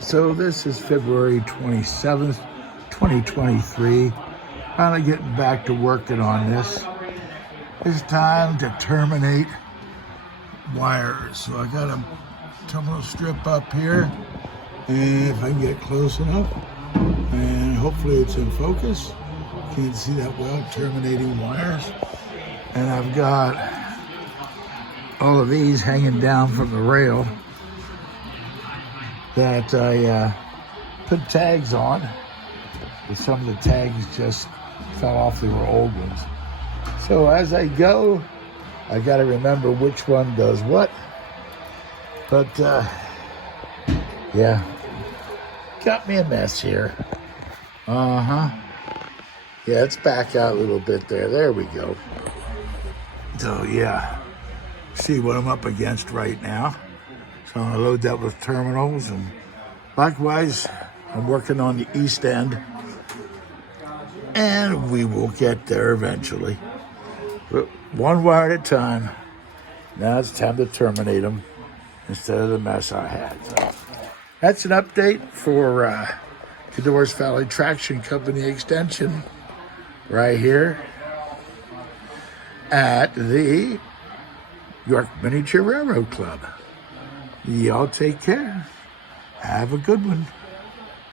So this is February 27th, 2023. Finally getting back to working on this. It's time to terminate wires. So I got a terminal strip up here, and if I can get close enough, and hopefully it's in focus. Can't see that well, terminating wires. And I've got all of these hanging down from the rail that I put tags on. But some of the tags just fell off. They were old ones. So as I go, I got to remember which one does what. But yeah, got me a mess here. Yeah, it's back out a little bit there. There we go. So yeah, see what I'm up against right now. So I'm gonna load that with terminals, and likewise, I'm working on the east end, and we will get there eventually. But one wire at a time. Now it's time to terminate them instead of the mess I had. So that's an update for Cador's Valley Traction Company Extension right here at the York Miniature Railroad Club. Y'all take care. Have a good one.